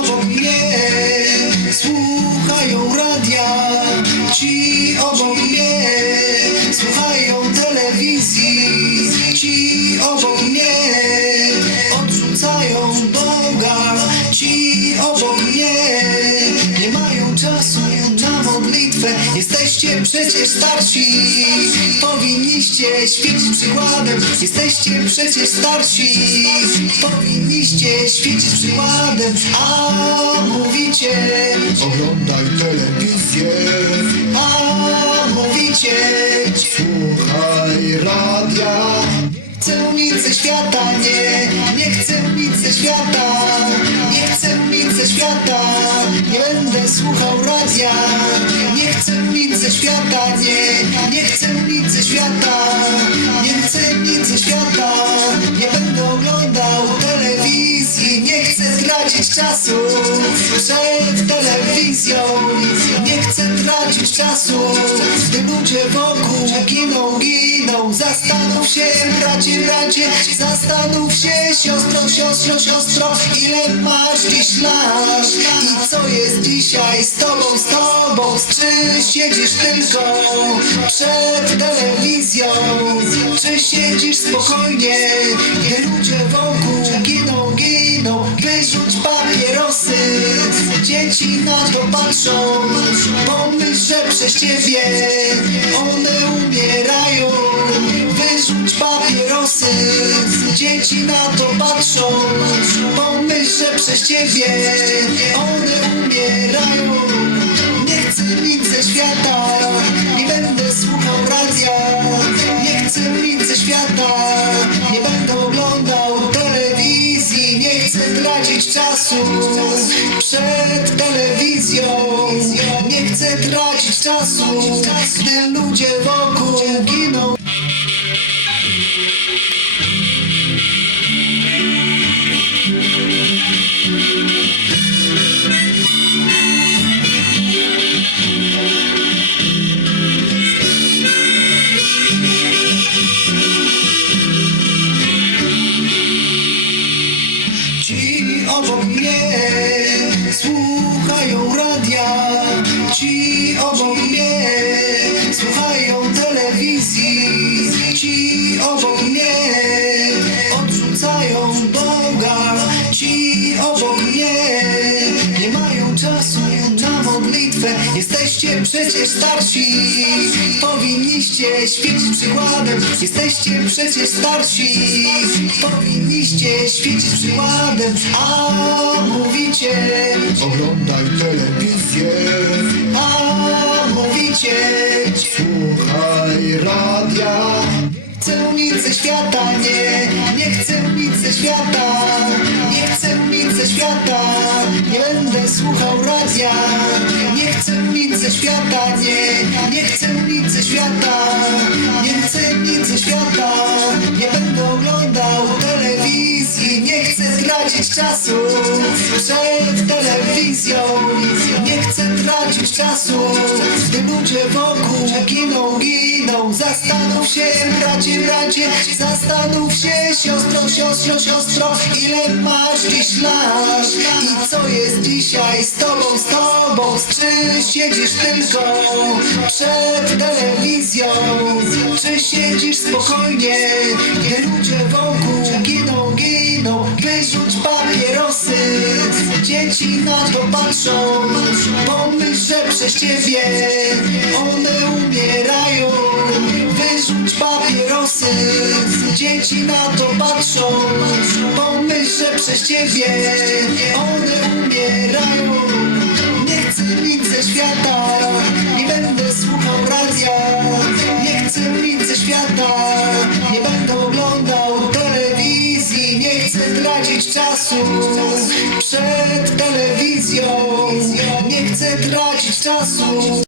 Cause przecież starsi. Powinniście świecić przykładem. Jesteście przecież starsi. Powinniście świecić przykładem. A mówicie Oglądaj telewizję, A mówicie słuchaj radia. Chcę nic ze świata, nie. Nie chcę nic ze świata. Nie chcę nic ze świata. Nie będę słuchał radia. Nie nic ze świata, nie Nie chcę nic ze świata Nie chcę nic ze świata Nie będę oglądał telewizji Nie chcę tracić czasu Przed telewizją tracić czasu Gdy ludzie wokół giną, giną. Zastanów się bracie, bracie Zastanów się siostro, siostro, siostro Ile masz dziś lat? I co jest dzisiaj z tobą, z tobą? Czy siedzisz tylko przed telewizją? Czy siedzisz spokojnie Gdy ludzie wokół giną Dzieci na to patrzą Pomyśl, że przez ciebie One umierają. Wyrzuć papierosy Dzieci na to patrzą Pomyśl, że przez ciebie One umierają. Nie chcę nic ze świata Nie będę słuchał radia. Nie chcę nic ze świata Nie będę oglądał telewizji. Nie chcę tracić czasu Przed telewizją. Nie chcę tracić czasu Gdy ludzie wokół obok mnie słuchają telewizji, ci obok mnie odrzucają Boga, ci obok mnie nie mają czasu na modlitwę. Jesteście przecież starsi, powinniście świecić przykładem. Jesteście przecież starsi, powinniście świecić przykładem. A mówicie, Oglądaj telewizję, świata, nie chcę nic ze świata, nie będę słuchał radia, nie chcę nic ze świata, nie, nie chcę nic ze świata, nie chcę nic ze świata, nie będę oglądał telewizji, nie chcę tracić czasu przed telewizją, tracić czasu, gdy ludzie wokół giną, giną, zastanów się bracie, bracie, zastanów się siostro, siostro, siostro, ile masz dziś lat? I co jest dzisiaj z tobą, z tobą, czy siedzisz tylko przed telewizją, czy siedzisz spokojnie, gdy ludzie wokół giną, giną, dzieci na to patrzą, pomyśl, że przez ciebie one umierają, wyrzuć papierosy, dzieci na to patrzą, pomyśl, że przez ciebie one umierają. Nie chcę nic ze świata, nie będę słuchał radia, nie chcę nic ze świata, nie będę oglądał telewizji, nie chcę tracić czasu nie chcę tracić czasu.